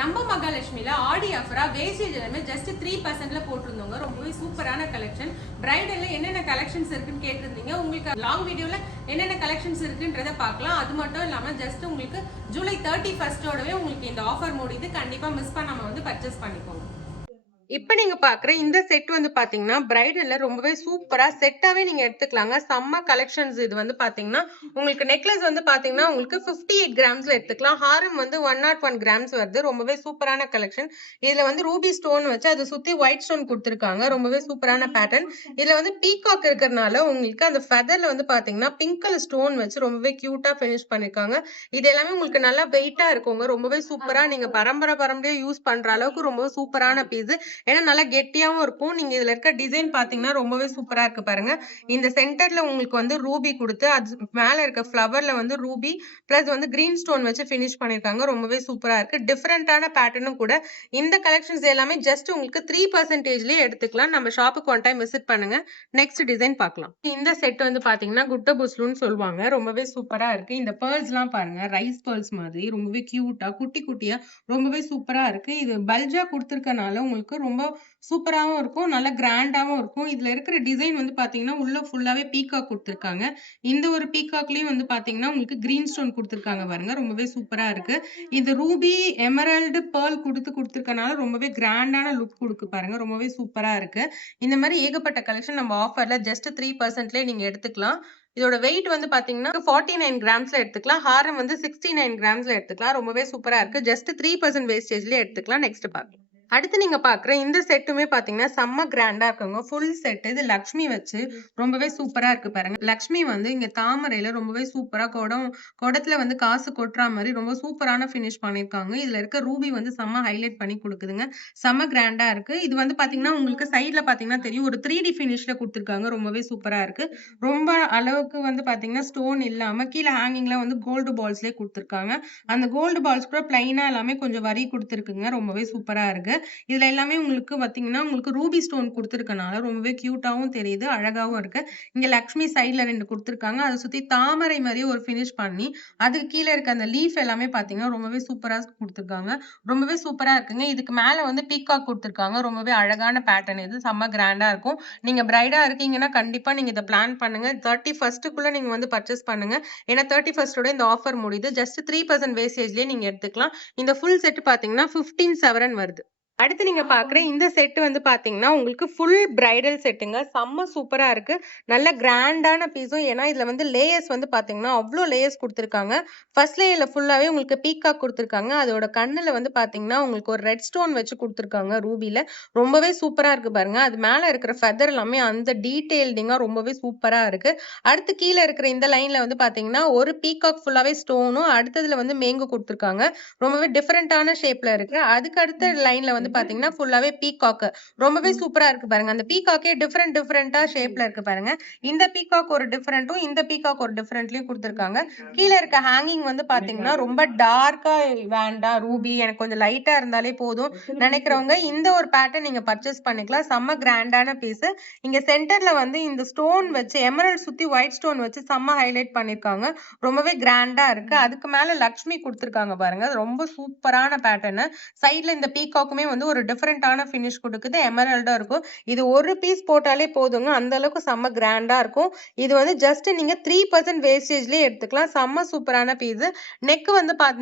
நம்ம மகாலட்சுமியில ஆடி ஆஃபரா வேஸ்டேஜ் எல்லாமே ஜஸ்ட் 3%ல போட்டிருந்தோங்க. ரொம்பவே சூப்பரான கலெக்ஷன். பிரைடல்ல என்னென்ன கலெக்ஷன்ஸ் இருக்குன்னு கேட்டிருந்தீங்க. உங்களுக்கு லாங் வீடியோல என்னென்ன கலெக்ஷன்ஸ் இருக்குன்றத பார்க்கலாம். அது மட்டும் இல்லாம ஜஸ்ட் உங்களுக்கு ஜூலை 31 உங்களுக்கு இந்த ஆஃபர் முடியுது. கண்டிப்பா மிஸ் பண்ணாம பர்ச்சேஸ் பண்ணிக்கோங்க. இப்ப நீங்க பாக்குற இந்த செட் பாத்தீங்கன்னா பிரைடல்ல ரொம்பவே சூப்பரா செட்டாவே நீங்க எடுத்துக்கலாங்க. செம்ம கலெக்ஷன்ஸ். இது பாத்தீங்கன்னா உங்களுக்கு நெக்லஸ் பாத்தீங்கன்னா உங்களுக்கு 58 கிராம்ஸ்ல எடுத்துக்கலாம். ஹாரம் 101 கிராம்ஸ் வருது. ரொம்பவே சூப்பரான கலெக்ஷன். இதுல ரூபி ஸ்டோன் வச்சு அதை சுத்தி ஒயிட் ஸ்டோன் கொடுத்துருக்காங்க. ரொம்பவே சூப்பரான பேட்டர்ன். இதுல பீகாக் இருக்கிறதுனால உங்களுக்கு அந்த ஃபெதர்ல பாத்தீங்கன்னா பிங்க் கலர் ஸ்டோன் வச்சு ரொம்பவே கியூட்டா பினிஷ் பண்ணிருக்காங்க. இது எல்லாமே உங்களுக்கு நல்லா வெயிட்டா இருக்குங்க. ரொம்பவே சூப்பரா நீங்க பரம்பரையா யூஸ் பண்ற அளவுக்கு ரொம்ப சூப்பரான பீஸ். ஏன்னா நல்லா கெட்டியாவும் இருக்கும். நீங்க இதுல இருக்க டிசைன் பாத்தீங்கன்னா ரொம்பவே சூப்பரா இருக்கு பாருங்க. இந்த சென்டர்ல உங்களுக்கு ரூபி கொடுத்து அது மேல இருக்க ஃபிளவர்ல ரூபி பிளஸ் கிரீன் ஸ்டோன் வச்சு பினிஷ் பண்ணிருக்காங்க. ரொம்பவே சூப்பரா இருக்கு. டிஃபரெண்டான பேட்டர்னும் கூட. இந்த கலெக்ஷன்ஸ் எல்லாமே ஜஸ்ட் உங்களுக்கு 3%லயே எடுத்துக்கலாம். நம்ம ஷாப்புக்கு ஒன் டைம் விசிட் பண்ணுங்க. நெக்ஸ்ட் டிசைன் பார்க்கலாம். இந்த செட் பாத்தீங்கன்னா குட்ட புஸ்லுன்னு சொல்லுவாங்க. ரொம்பவே சூப்பரா இருக்கு. இந்த பேர்ல்ஸ் எல்லாம் பாருங்க, ரைஸ் பேர்ல்ஸ் மாதிரி ரொம்பவே கியூட்டா குட்டி குட்டியா ரொம்பவே சூப்பரா இருக்கு. இது பல்ஜா கொடுத்துருக்கனால உங்களுக்கு ரொம்ப சூப்பராவும் இருக்கும். நல்ல கிராண்டாவும் இருக்கும். இதுல இருக்கிற டிசைன் பாத்தீங்கன்னா உள்ள ஃபுல்லாவே பீகாக் கொடுத்துருக்காங்க. இந்த ஒரு பீகாக்லயும் பாத்தீங்கன்னா உங்களுக்கு கிரீன் ஸ்டோன் கொடுத்துருக்காங்க பாருங்க. ரொம்பவே சூப்பரா இருக்கு. இது ரூபி எமரல்டு பேர்ல் கொடுத்துருக்கனால ரொம்பவே கிராண்டான லுக் கொடுக்கு பாருங்க. ரொம்பவே சூப்பரா இருக்கு. இந்த மாதிரி ஏகப்பட்ட கலெக்ஷன் நம்ம ஆஃபர்ல ஜஸ்ட் 3%லயே நீங்க எடுத்துக்கலாம். இதோட வெயிட் பாத்தீங்கன்னா 49 கிராம்ஸ்ல எடுத்துக்கலாம். ஹாரம் 69 கிராம்ஸ்ல எடுத்துக்கலாம். ரொம்பவே சூப்பரா இருக்கு. ஜஸ்ட் 3% வேஸ்டேஜ்லயே எடுத்துக்கலாம். நெக்ஸ்ட் பாக்கலாம். அடுத்து நீங்க பாக்குற இந்த செட்டுமே பாத்தீங்கன்னா செம்ம கிராண்டா இருக்குங்க. Full set. இது லக்ஷ்மி வச்சு ரொம்பவே சூப்பரா இருக்கு பாருங்க. லக்ஷ்மி இங்க தாமரையில ரொம்பவே சூப்பரா குடத்துல காசு கொட்டுற மாதிரி ரொம்ப சூப்பரான பினிஷ் பண்ணிருக்காங்க. இதுல இருக்க ரூபி செம்ம ஹைலைட் பண்ணி கொடுக்குதுங்க. செம்ம கிராண்டா இருக்கு. இது பாத்தீங்கன்னா உங்களுக்கு சைட்ல பாத்தீங்கன்னா தெரியும் ஒரு 3D பினிஷ்ல கொடுத்துருக்காங்க. ரொம்பவே சூப்பரா இருக்கு. ரொம்ப அளவுக்கு பாத்தீங்கன்னா ஸ்டோன் இல்லாம கீழே ஹேங்கிங்ல கோல்டு பால்ஸ்லயே கொடுத்துருக்காங்க. அந்த கோல்டு பால்ஸ் கூட பிளைனா எல்லாமே கொஞ்சம் வரி கொடுத்துருக்குங்க. ரொம்பவே சூப்பரா இருக்கு. இதுல எல்லாமே உங்களுக்கு பாத்தீங்கன்னா உங்களுக்கு ரூபி ஸ்டோன் கொடுத்துருக்கனால ரொம்பவே கியூட்டாவும் தெரியுது, அழகாவும் இருக்கு. இங்க லக்ஷ்மி சைட்ல 2 கொடுத்துருக்காங்க. அதை சுத்தி தாமரை மாதிரி ஒரு பினிஷ் பண்ணி அதுக்கு கீழே இருக்க அந்த லீஃப் எல்லாமே பாத்தீங்கன்னா ரொம்பவே சூப்பரா கொடுத்துருக்காங்க. ரொம்பவே சூப்பரா இருக்குங்க. இதுக்கு மேல பீகாக் கொடுத்துருக்காங்க. ரொம்பவே அழகான பேட்டர்ன். இது செம்ம கிராண்டா இருக்கும். நீங்க பிரைடா இருக்கீங்கன்னா கண்டிப்பா நீங்க இதை பிளான் பண்ணுங்க. 31க்குள்ள நீங்க பர்ச்சேஸ் பண்ணுங்க. ஏன்னா 31 இந்த ஆஃபர் முடியுது. ஜஸ்ட் 3% வேஸ்டேஜ்லயே நீங்க எடுத்துக்கலாம். இந்த ஃபுல் செட் பாத்தீங்கன்னா 15 சவரன் வருது. அடுத்து நீங்க பாக்குற இந்த செட் பாத்தீங்கன்னா உங்களுக்கு ஃபுல் பிரைடல் செட்டுங்க. செம்ம சூப்பரா இருக்கு. நல்ல கிராண்டான பீஸும். ஏன்னா இதுல லேயர்ஸ் பாத்தீங்கன்னா அவ்வளோ லேயர்ஸ் கொடுத்துருக்காங்க. ஃபர்ஸ்ட் லேயர்ல ஃபுல்லாவே உங்களுக்கு பீகாக் கொடுத்துருக்காங்க. அதோட கண்ணுல பாத்தீங்கன்னா உங்களுக்கு ஒரு ரெட் ஸ்டோன் வச்சு கொடுத்துருக்காங்க ரூபில. ரொம்பவே சூப்பரா இருக்கு பாருங்க. அது மேல இருக்கிற ஃபெதர் எல்லாமே அந்த டீடைல்டிங்கா ரொம்பவே சூப்பரா இருக்கு. அடுத்து கீழே இருக்கிற இந்த லைன்ல பாத்தீங்கன்னா ஒரு பீகாக் ஃபுல்லாவே ஸ்டோனும் அடுத்ததுல மேங்கோ கொடுத்துருக்காங்க. ரொம்பவே டிஃபரெண்டான ஷேப்ல இருக்கு. அதுக்கு அடுத்த லைன்ல பாத்தீங்கன்னா ஃபுல்லாவே பீகாக். ரொம்பவே சூப்பரா இருக்கு பாருங்க. அந்த பீகாக்கே டிஃபரெண்டா ஷேப்ல இருக்கு பாருங்க. இந்த பீகாக் ஒரு டிஃபரெண்டும் இந்த பீகாக் ஒரு டிஃபரெண்ட்லயும் கொடுத்துருக்காங்க. கீழே இருக்க ஹேங்கிங் பாத்தீங்கன்னா ரொம்ப டார்க்கா வேண்டாம், ரூபி எனக்கு கொஞ்சம் லைட்டா இருந்தாலே போதும் நினைக்கிறவங்க இந்த ஒரு பேட்டர்ன் நீங்க பர்ச்சேஸ் பண்ணிக்கலாம். செம்ம கிராண்டான பீஸ். இங்க சென்டர்ல இந்த ஸ்டோன் வச்சு எமரல்ட் சுத்தி ஒயிட் ஸ்டோன் வச்சு செம்ம ஹைலைட் பண்ணிருக்காங்க. ரொம்பவே கிராண்டா இருக்கு. அதுக்கு மேல லக்ஷ்மி கொடுத்துருக்காங்க பாருங்க. ரொம்ப சூப்பரான பேட்டர்ன். சைட்ல இந்த பீகாக்குமே ஒரு டிஃபரெண்டான பினிஷ் கொடுக்குது. எமரல்டா இருக்கும். இது ஒரு பீஸ் போட்டாலே போதுங்க. அந்த அளவுக்கு செம்ம கிராண்டா இருக்கும். இது ஜஸ்ட் நீங்க 3% வேஸ்டேஜ்லயே எடுத்துக்கலாம். செம்ம சூப்பரான பீஸ். நெக்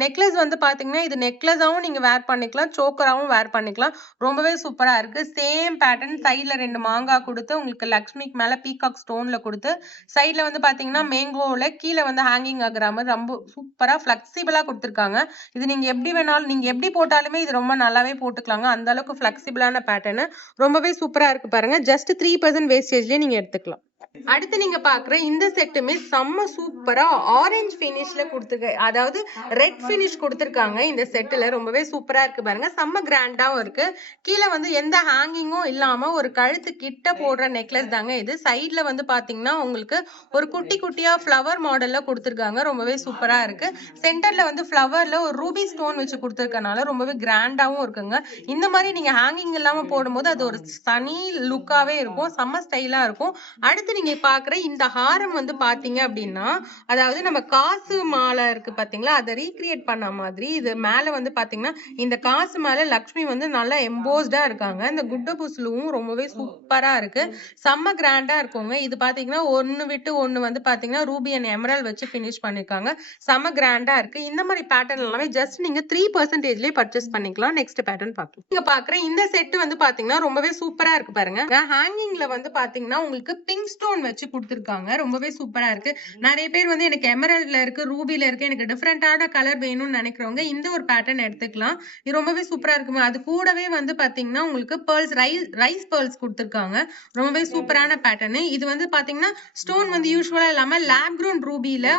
நெக்லஸ் பாத்தீங்கன்னா இது நெக்லஸாவும் நீங்க வேர் பண்ணிக்கலாம், சோக்கராவும் வேர் பண்ணிக்கலாம். ரொம்பவே சூப்பரா இருக்கு. Same pattern. சைட்ல 2 மாங்காய் கொடுத்து உங்களுக்கு லக்ஷ்மிக்கு மேல பீகாக் ஸ்டோன்ல கொடுத்து சைட்ல பாத்தீங்கன்னா மேங்கோல கீழே ஹேங்கிங் ஆகுற மாதிரி ரொம்ப சூப்பரா பிளெக்சிபிளா கொடுத்துருக்காங்க. இது நீங்க எப்படி வேணாலும் நீங்க எப்படி போட்டாலுமே இது ரொம்ப நல்லாவே போட்டுக்கலாங்க. அந்த அளவுக்கு பிளெக்சிபிளான பேட்டர்ன். ரொம்பவே சூப்பரா இருக்கு பாருங்க. ஜஸ்ட் 3% வேஸ்டேஜ்லயே நீங்க எடுத்துக்கலாம். அடுத்து நீங்க பாக்குற இந்த செட்டுமே செம்ம சூப்பரா ஆரஞ்சு பினிஷ்ல கொடுத்துருக்கு. அதாவது ரெட் பினிஷ் கொடுத்துருக்காங்க. இந்த செட்டுல ரொம்பவே சூப்பரா இருக்கு பாருங்க. செம்ம கிராண்டாவும் இருக்கு. கீழே எந்த ஹேங்கிங்கும் இல்லாம ஒரு கழுத்து கிட்ட போடுற நெக்லஸ் தாங்க இது. சைட்ல பாத்தீங்கன்னா உங்களுக்கு ஒரு குட்டி குட்டியா ஃபிளவர் மாடல்ல கொடுத்துருக்காங்க. ரொம்பவே சூப்பரா இருக்கு. சென்டர்ல ஃபிளவர்ல ஒரு ரூபி ஸ்டோன் வச்சு கொடுத்துருக்கனால ரொம்பவே கிராண்டாவும் இருக்குங்க. இந்த மாதிரி நீங்க ஹேங்கிங் இல்லாம போடும்போது அது ஒரு தனி லுக்காவே இருக்கும். செம்ம ஸ்டைலா இருக்கும். அடுத்து அடுத்து நீங்க பாக்குற இந்த ஹாரம் வந்து பாத்தீங்க அப்படின்னா, அதாவது நம்ம காசு மாலை இருக்கு பாத்தீங்களா, அதை ரீக்ரியேட் பண்ண மாதிரி இது மேல வந்து பாத்தீங்கன்னா இந்த காசு மேல லக்ஷ்மி வந்து நல்லா எம்போஸ்டா இருக்காங்க. இந்த குட்ட புஸ்லுவும் ரொம்பவே சூப்பரா இருக்கு. செம்ம கிராண்டா இருக்குங்க. இது பாத்தீங்கன்னா ஒன்னு விட்டு ஒன்னு வந்து பாத்தீங்கன்னா ரூபி அண்ட் எமரல் வச்சு பினிஷ் பண்ணிருக்காங்க. செம்ம கிராண்டா இருக்கு. இந்த மாதிரி பேட்டர்ன் எல்லாமே ஜஸ்ட் நீங்க 3%லயே பர்ச்சேஸ் பண்ணிக்கலாம். நெக்ஸ்ட் பேட்டர்ன் பார்க்கலாம். நீங்க பாக்குற இந்த செட் வந்து பாத்தீங்கன்னா ரொம்பவே சூப்பரா இருக்கு பாருங்க. ஹேங்கிங்ல வந்து பாத்தீங்கன்னா உங்களுக்கு பிங்க் ஸ்டோன் வச்சு கொடுத்திருக்காங்க. ரொம்பவே சூப்பரா இருக்கு. நிறைய பேர் வந்து எனக்கு எமரல்ட்ல இருக்கு, ரூபில இருக்கு, எனக்கு டிஃபரெண்டான கலர் வேணும்னு நினைக்கிறவங்க இந்த ஒரு பேட்டர்ன் எடுத்துக்கலாம். இது ரொம்பவே சூப்பரா இருக்குமா. அது கூடவே வந்து பாத்தீங்கன்னா உங்களுக்கு பேர்ல்ஸ் ரைஸ் பேர்ல்ஸ் கொடுத்திருக்காங்க. ரொம்பவே சூப்பரான பேட்டர்ன். இது வந்து பாத்தீங்கன்னா ஸ்டோன் வந்து யூசுவலா இல்லாம லேப் க்ரௌன் ரூபில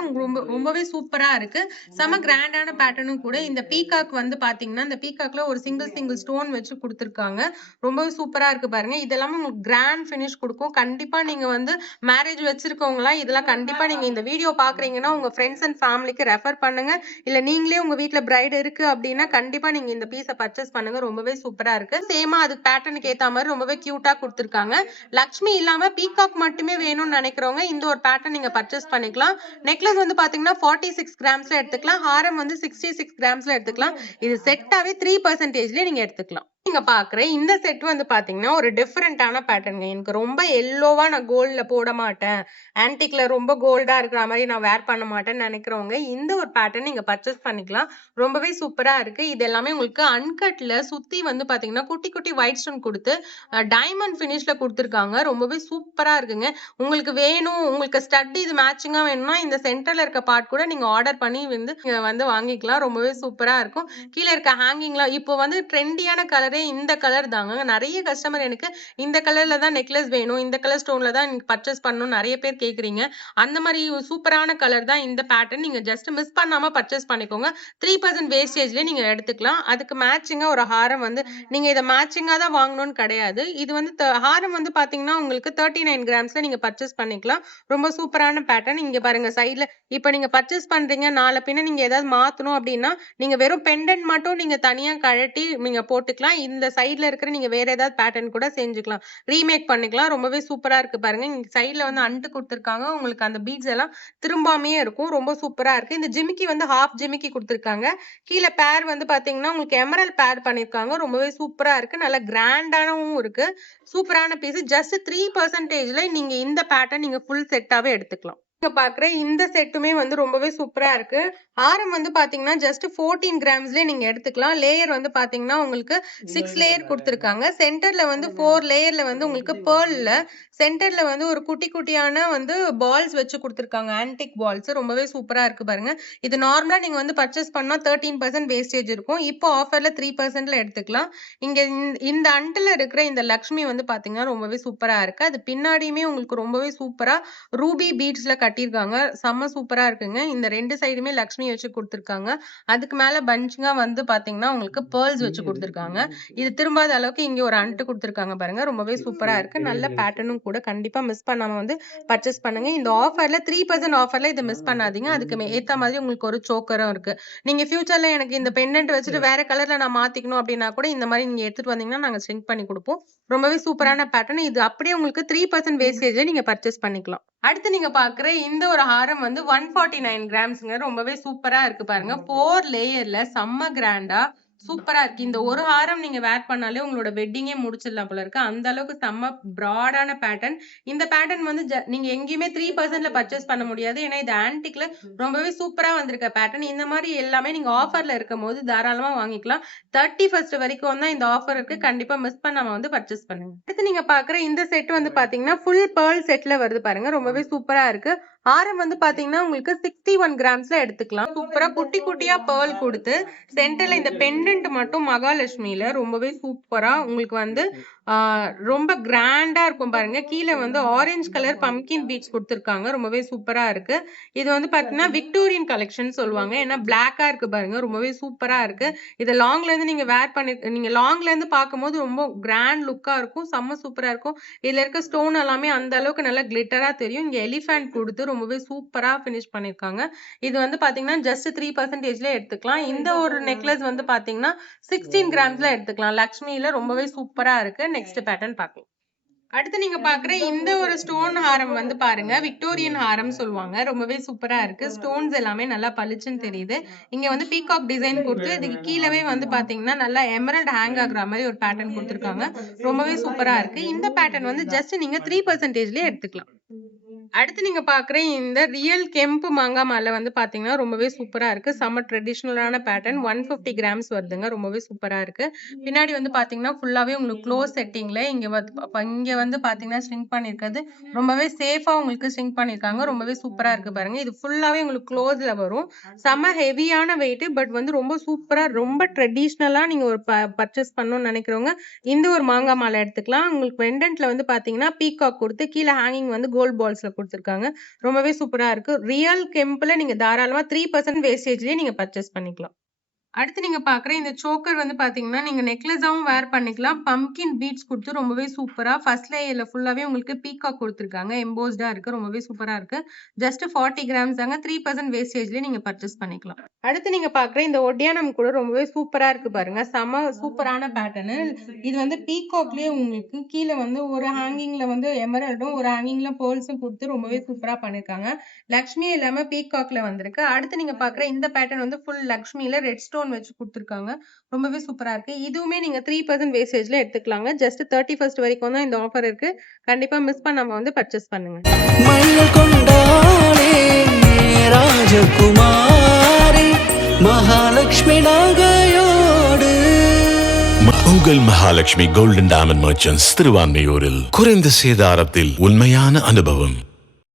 ரொம்பவே சூப்பரா இருக்கு. செம கிராண்டான பேட்டர்னும் கூட. இந்த பீகாக் வந்து பாத்தீங்கன்னா இந்த பீகாக்ல ஒரு சிங்கிள் ஸ்டோன் வச்சு கொடுத்திருக்காங்க. ரொம்பவே சூப்பரா இருக்கு பாருங்க. இதெல்லாம் உங்களுக்கு கிராண்ட் ஃபினிஷ் கொடுக்கும். கண்டிப்பா நீங்க வந்து மேரேஜ் வச்சிருக்கவங்களா இதெல்லாம் கண்டிப்பா நீங்க இந்த வீடியோ பாக்குறீங்கன்னா உங்க ஃப்ரெண்ட்ஸ் அண்ட் ஃபேமிலிக்கு ரெஃபர் பண்ணுங்க. இல்ல நீங்களே உங்க வீட்ல பிரைட் இருக்கு அப்படின்னா கண்டிப்பா நீங்க இந்த பீஸை பர்ச்சேஸ் பண்ணுங்க. ரொம்பவே சூப்பரா இருக்கு. சேமா அது பேட்டர்னுக்கு ஏத்த மாதிரி ரொம்பவே கியூட்டா கொடுத்திருக்காங்க. லக்ஷ்மி இல்லாம பீகாக் மட்டுமே வேணும்னு நினைக்கிறவங்க இந்த ஒரு பேட்டர்ன் நீங்க பர்ச்சேஸ் பண்ணிக்கலாம். நெக்லஸ் வந்து பாத்தீங்கன்னா 46 கிராம்ஸ்ல எடுத்துக்கலாம். ஹாரம் வந்து 66 கிராம்ஸ்ல எடுத்துக்கலாம். இது செட்டாவே 3%லயே நீங்க எடுத்துக்கலாம். நீங்க பாக்குற இந்த செட் வந்து பாத்தீங்கன்னா ஒரு டிஃபரெண்டான பேட்டர்ன். எனக்கு ரொம்ப எல்லோவா நான் கோல்ட்ல போட மாட்டேன், ஆன்டிக்ல ரொம்ப கோல்டா இருக்கிற மாதிரி நான் வேர் பண்ண மாட்டேன்னு நினைக்கிறவங்க இந்த ஒரு பேட்டர்ன் நீங்க பர்ச்சேஸ் பண்ணிக்கலாம். ரொம்பவே சூப்பரா இருக்கு. இது எல்லாமே உங்களுக்கு அன்கட்ல சுத்தி வந்து பாத்தீங்கன்னா குட்டி குட்டி ஒயிட் ஸ்டோன் கொடுத்து டைமண்ட் பினிஷ்ல கொடுத்துருக்காங்க. ரொம்பவே சூப்பரா இருக்குங்க. உங்களுக்கு வேணும், உங்களுக்கு ஸ்டட் இது மேட்சிங்கா வேணும்னா இந்த சென்டர்ல இருக்க பார்ட் கூட நீங்க ஆர்டர் பண்ணி வந்து வாங்கிக்கலாம். ரொம்பவே சூப்பரா இருக்கும். கீழே இருக்க ஹேங்கிங்ல இப்போ வந்து ட்ரெண்டியான கலரே இந்த கலர் தாங்க. நிறைய கஸ்டமர் எனக்கு இந்த கலர்ல தான் நெக்லஸ் வேணும், இந்த கலர் ஸ்டோன்ல தான் பர்ச்சேஸ் பண்ணணும் நிறைய பேர் கேக்குறீங்க. அந்த மாதிரி சூப்பரான கலர் தான் இந்த பேட்டர்ன். நீங்க ஜஸ்ட் மிஸ் பண்ணாம பர்ச்சேஸ் பண்ணிக்கோங்க. 3% வேஸ்டேஜ்ல நீங்க எடுத்துக்கலாம். அதுக்கு மேட்சிங்கா ஒரு ஹாரம் வந்து நீங்க இதை மேட்சிங்கா தான் வாங்கணும்னு கிடையாது. இது வந்து ஹாரம் வந்து பாத்தீங்கன்னா உங்களுக்கு 39 கிராம்ஸ்ல நீங்க பர்ச்சேஸ் பண்ணிக்கலாம். ரொம்ப சூப்பரான பேட்டர்ன். இங்க பாருங்க சைட்ல இப்ப நீங்க பர்ச்சேஸ் பண்றீங்க, நாளை பின்ன நீங்க ஏதாவது மாத்தணும் அப்படின்னா நீங்க வெறும் பெண்டன்ட் மட்டும் நீங்க தனியா கழட்டி நீங்க போட்டுக்கலாம். இந்த சைட்ல இருக்கிற நீங்க வேற ஏதாவது பேட்டர்ன் கூட செஞ்சுக்கலாம், ரீமேக் பண்ணிக்கலாம். ரொம்பவே சூப்பரா இருக்கு பாருங்க. இங்க சைட்ல வந்து அண்டு கொடுத்திருக்காங்க. உங்களுக்கு அந்த பீட்ஸ் எல்லாம் திரும்பாமையே இருக்கும். ரொம்ப சூப்பரா இருக்கு. இந்த ஜிமிக்கி வந்து ஹாஃப் ஜிமிக்கி கொடுத்திருக்காங்க. கீழே பேர் வந்து பாத்தீங்கன்னா உங்களுக்கு எமரல் பேர் பண்ணிருக்காங்க. ரொம்பவே சூப்பரா இருக்கு. நல்ல கிராண்டானவும் இருக்கு. சூப்பரான பீஸ். ஜஸ்ட் 3%ல நீங்க இந்த பேட்டர்ன் நீங்க ஃபுல் செட்டாவே எடுத்துக்கலாம். நீங்க பாக்குற இந்த செட்டுமே வந்து ரொம்பவே சூப்பரா இருக்கு. ஆரம் வந்து பாத்தீங்கன்னா ஜஸ்ட் 14 கிராம்ஸ்ல நீங்க எடுத்துக்கலாம். லேயர் வந்து பாத்தீங்கன்னா உங்களுக்கு 6 லேயர் கொடுத்திருக்காங்க. சென்டர்ல வந்து 4 லேயர்ல வந்து உங்களுக்கு பேர்ல்ல சென்டர்ல வந்து ஒரு குட்டி குட்டியான வந்து பால்ஸ் வச்சு கொடுத்திருக்காங்க. ஆன்டிக் பால்ஸ் ரொம்பவே சூப்பரா இருக்கு பாருங்க. இது நார்மலா நீங்க வந்து பர்ச்சேஸ் பண்ணா 13% வேஸ்டேஜ் இருக்கும். இப்போ ஆஃபர்ல 3%ல எடுத்துக்கலாம். இங்க இந்த அண்டில் இருக்கிற இந்த லக்ஷ்மி வந்து பாத்தீங்கன்னா ரொம்பவே சூப்பரா இருக்கு. அது பின்னாடியுமே உங்களுக்கு ரொம்பவே சூப்பரா ரூபி பீட்ஸ்ல கட்டியிருக்காங்க. செம்ம சூப்பரா இருக்குங்க. இந்த ரெண்டு சைடுமே லக்ஷ்மி வச்சு கொடுத்திருக்காங்க. அதுக்கு மேல பஞ்சிங்கா வந்து பாத்தீங்கன்னா உங்களுக்கு பேர்ல்ஸ் வச்சு கொடுத்திருக்காங்க. இது திரும்பாத அளவுக்கு இங்க ஒரு அண்டு கொடுத்திருக்காங்க பாருங்க. ரொம்பவே சூப்பரா இருக்கு. நல்ல பேட்டர்னும் கூட. கண்டிப்பா மிஸ் பண்ணாம வந்து பர்ச்சேஸ் பண்ணுங்க. இந்த ஆஃபர்ல 3% ஆஃபர்ல இதை மிஸ் பண்ணாதீங்க. அதுக்கு ஏத்த மாதிரி உங்களுக்கு ஒரு சோக்கரும் இருக்கு. நீங்க ஃபியூச்சர்ல எனக்கு இந்த பெண்டன்ட் வச்சுட்டு வேற கலர்ல நான் மாத்திக்கணும் அப்படின்னா கூட இந்த மாதிரி நீங்க எடுத்துட்டு வந்தீங்கன்னா நாங்க ஸ்ட்ரிங்க் பண்ணி கொடுப்போம். ரொம்பவே சூப்பரான பேட்டர்ன். இது அப்படியே உங்களுக்கு 3% வேஸ்டேஜ் நீங்க பர்ச்சேஸ் பண்ணிக்கலாம். அடுத்து நீங்க பாக்குற இந்த ஒரு ஹாரம் வந்து 149 கிராம்ஸ்ங்க. ரொம்பவே சூப்பரா இருக்கு பாருங்க. 4 லேயர்ல செம்ம கிராண்டா சூப்பரா இருக்கு. இந்த ஒரு ஹாரம் நீங்க வேர் பண்ணாலே உங்களோட வெட்டிங்கே முடிச்சிடலாம் போல இருக்கு. அந்த அளவுக்கு செம்ம பிராடான பேட்டர்ன். இந்த பேட்டர்ன் வந்து நீங்க எங்கேயுமே 3%ல பர்ச்சேஸ் பண்ண முடியாது. ஏன்னா இது ஆன்டிக்ல ரொம்பவே சூப்பரா வந்திருக்க பேட்டர்ன். இந்த மாதிரி எல்லாமே நீங்க ஆஃபர்ல இருக்கும் போது தாராளமா வாங்கிக்கலாம். 31st வரைக்கும் தான் இந்த ஆஃபர் இருக்கு. கண்டிப்பா மிஸ் பண்ணாம வந்து பர்ச்சேஸ் பண்ணுங்க. அடுத்து நீங்க பாக்குற இந்த செட் வந்து பாத்தீங்கன்னா ஃபுல் பேர்ல் செட்ல வருது பாருங்க. ரொம்பவே சூப்பரா இருக்கு. ஆரம் வந்து பாத்தீங்கன்னா உங்களுக்கு 61 கிராம்ஸ்ல எடுத்துக்கலாம். சூப்பரா குட்டி குட்டியா பேர்ல் கொடுத்து சென்டர்ல இந்த பெண்டன்ட் மட்டும் மகாலட்சுமியில ரொம்பவே சூப்பரா உங்களுக்கு வந்து ரொம்ப கிராண்டா இருக்கும் பாருங்க. கீழே வந்து ஆரஞ்சு கலர் பம்கின் பீட்ஸ் கொடுத்திருக்காங்க. ரொம்பவே சூப்பரா இருக்கு. இது வந்து பாத்தீங்கன்னா விக்டோரியன் கலெக்ஷன் சொல்லுவாங்க. ஏன்னா பிளாக்கா இருக்கு பாருங்க. ரொம்பவே சூப்பரா இருக்கு. இதை லாங்ல இருந்து நீங்க வேர் பண்ணி நீங்க லாங்ல இருந்து பார்க்கும்போது ரொம்ப கிராண்ட் லுக்கா இருக்கும். செம்ம சூப்பரா இருக்கும். இதுல இருக்க ஸ்டோன் எல்லாமே அந்த அளவுக்கு நல்லா கிளிட்டரா தெரியும். இங்க எலிஃபண்ட் கொடுத்து ரொம்பவே சூப்பரா பினிஷ் பண்ணிருக்காங்க. இது வந்து பாத்தீங்கன்னா ஜஸ்ட் 3%ல எடுத்துக்கலாம். இந்த ஒரு நெக்லஸ் வந்து பாத்தீங்கன்னா 16 கிராம்ஸ்ல எடுத்துக்கலாம். லக்ஷ்மியில ரொம்பவே சூப்பரா இருக்கு. நெக்ஸ்ட் பேட்டர்ன் பார்க்கலாம். அடுத்து நீங்க பாக்குற இந்த ஒரு ஸ்டோன் ஹாரம் வந்து பாருங்க, விக்டோரியன் ஹாரம் சொல்லுவாங்க. ரொம்பவே சூப்பரா இருக்கு. ஸ்டோன்ஸ் எல்லாமே நல்லா பளிச்சுன்னு தெரியுது. இங்க வந்து பீகாக் டிசைன் கொடுத்து இதுக்கு கீழவே வந்து பாத்தீங்கன்னா நல்லா எமரல்ட் ஹேங் ஆகுற மாதிரி ஒரு பேட்டர்ன் கொடுத்துருக்காங்க. ரொம்பவே சூப்பரா இருக்கு. இந்த பேட்டர்ன் வந்து ஜஸ்ட் நீங்க 3%லயே எடுத்துக்கலாம். அடுத்து நீங்க பாக்குற இந்த ரியல் கெம்பு மாங்காய் மாலை வந்து பாத்தீங்கன்னா ரொம்பவே சூப்பரா இருக்கு. செம்ம ட்ரெடிஷ்னலான பேட்டர்ன் 150 கிராம்ஸ் வருதுங்க. ரொம்பவே சூப்பரா இருக்கு. பின்னாடி வந்து பாத்தீங்கன்னா ஃபுல்லாவே உங்களுக்கு க்ளோஸ் செட்டிங்ல இங்க வந்து பாத்தீங்கன்னா ஸ்ட்ரிங் பண்ணிருக்கிறது ரொம்பவே சேஃபா உங்களுக்கு ஸ்ட்ரிங் பண்ணிருக்காங்க. ரொம்பவே சூப்பரா இருக்கு பாருங்க. இது ஃபுல்லாவே உங்களுக்கு க்ளோஸ்ல வரும். செம்ம ஹெவியான வெயிட், பட் வந்து ரொம்ப சூப்பரா ரொம்ப ட்ரெடிஷ்னலா நீங்க ஒரு பர்ச்சேஸ் பண்ணணும்னு நினைக்கிறவங்க இந்த ஒரு மாங்காய் மாலை எடுத்துக்கலாம். உங்களுக்கு பெண்டன்ட்ல வந்து பாத்தீங்கன்னா பீகாக் கொடுத்து கீழே ஹேங்கிங் வந்து கோல்ட் பால்ஸ்ல கொடுத்துருக்காங்க. ரொம்பவே சூப்பரா இருக்கு. ரியல் கெம்புல நீங்க தாராளமா 3% வேஸ்டேஜ்லயே நீங்க பர்ச்சேஸ் பண்ணிக்கலாம். அடுத்து நீங்க பாக்குற இந்த சோக்கர் வந்து பாத்தீங்கன்னா நீங்க நெக்லஸாவும் வேர் பண்ணிக்கலாம். பம்கின் பீட்ஸ் கொடுத்து ரொம்பவே சூப்பரா ஃபர்ஸ்ட் லேயர்ல ஃபுல்லாவே உங்களுக்கு பீகாக் கொடுத்துருக்காங்க. எம்போஸ்டா இருக்கு. ரொம்பவே சூப்பரா இருக்கு. ஜஸ்ட் 40 கிராம்ஸ் தாங்க. 3% வேஸ்டேஜ்லயே நீங்க பர்ச்சேஸ் பண்ணிக்கலாம். அடுத்து நீங்க பாக்குற இந்த ஒட்டியானம் கூட ரொம்பவே சூப்பரா இருக்கு பாருங்க. செம சூப்பரான பேட்டர்னு. இது வந்து பீகாக்லயே உங்களுக்கு கீழே வந்து ஒரு ஹேங்கிங்ல வந்து எமரல்டும் ஒரு ஹேங்கிங்ல பேர்ல்ஸும் கொடுத்து ரொம்பவே சூப்பரா பண்ணிருக்காங்க. லக்ஷ்மி இல்லாம பீகாக்ல வந்திருக்கு. அடுத்து நீங்க பாக்குற இந்த பேட்டர்ன் வந்து ஃபுல் லக்ஷ்மியில ரெட் ஸ்டோன் வச்சு கொடுத்துருக்காங்க. ரொம்பவே சூப்பரா இருக்கு. இதுவுமே நீங்க 3% வேஸ்டேஜ்ல எடுத்துக்கலாங்க. ஜஸ்ட் 31st வரைக்கும் தான் இந்த ஆஃபர் இருக்கு. கண்டிப்பா மிஸ் பண்ணாம வந்து பர்ச்சேஸ் பண்ணுங்க. மயில் கொண்டாளே ராஜகுமாரி மகாலட்சுமி நகையோடு உங்கள் மகாலட்சுமி கோல்டன் டைமண்ட் மர்ச்சன்ட்ஸ் திருவான்மையூரில் குறைந்த சேதாரத்தில் உண்மையான அனுபவம்.